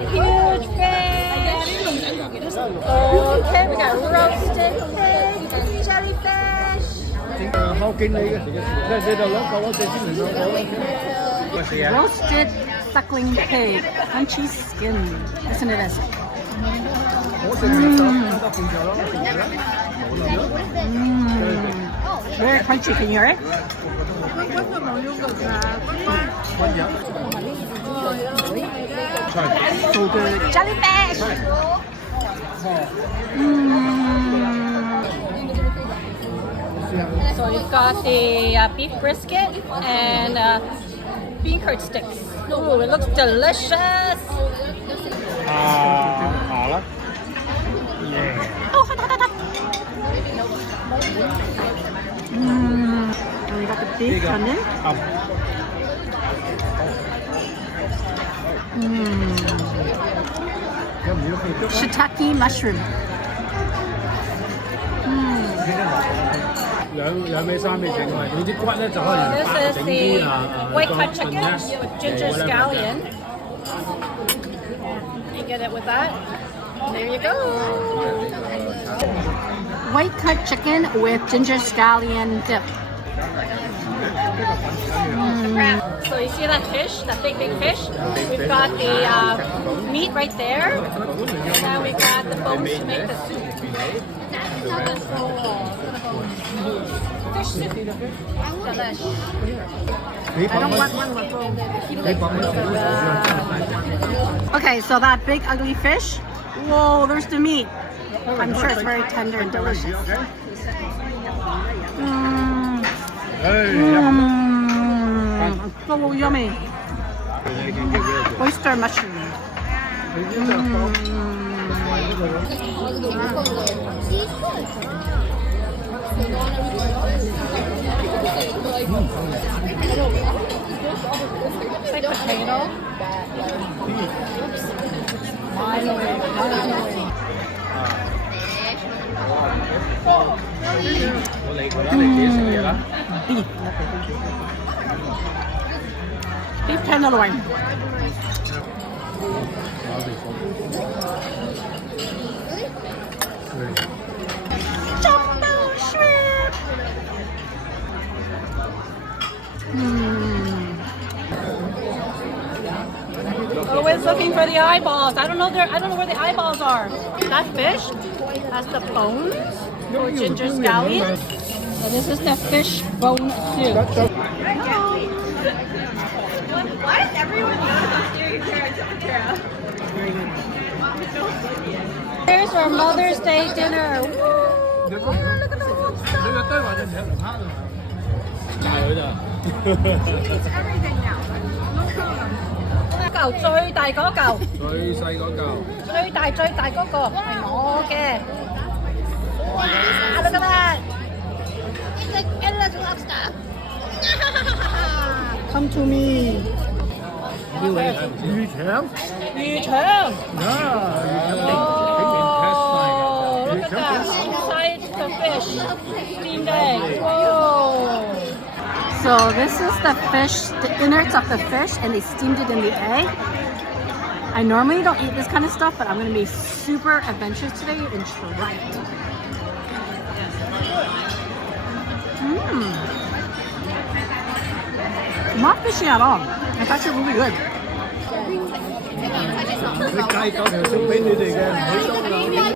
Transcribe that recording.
huge fish. Okay, we got roasted pig, jellyfish. Roasted suckling pig, crunchy skin. Listen to this. Very crunchy, can you hear it? So good. Jellyfish! So we've got the beef brisket and bean curd sticks. Ooh, it looks delicious! Oh, hot, hot, hot, hot. And we got the beef coming. Shiitake mushroom. This is the white cut chicken with ginger scallion. You get it with that. There you go. White cut chicken with ginger scallion dip. So you see that fish, that big fish? We've got the meat right there. And then we've got the bones to make the soup. Fish soup. Delish. I don't want one with Okay, so that big ugly fish. Whoa, there's the meat. I'm sure it's very tender and delicious. So yummy. Oyster mushroom. It's like potato. Beef tenderloin. Jumbo shrimp. Always looking for the eyeballs. I don't know where the eyeballs are. That fish has the bones or ginger scallions. So this is the fish bone soup. Why is everyone Here's our Mother's Day dinner. Woo! Look at the whole stuff. It's everything now. No problem. 最大嗰嚿，最細嗰嚿，最大嗰個係我嘅。哇 ！Look at that! It's like endless lobster. Come to me. 魚腸。Oh, look at that! Inside the fish, steamed egg. Whoa! So this is the fish, the innards of the fish, and they steamed it in the egg. I normally don't eat this kind of stuff, but I'm going to be super adventurous today and try it. Not fishy at all. It's actually really good.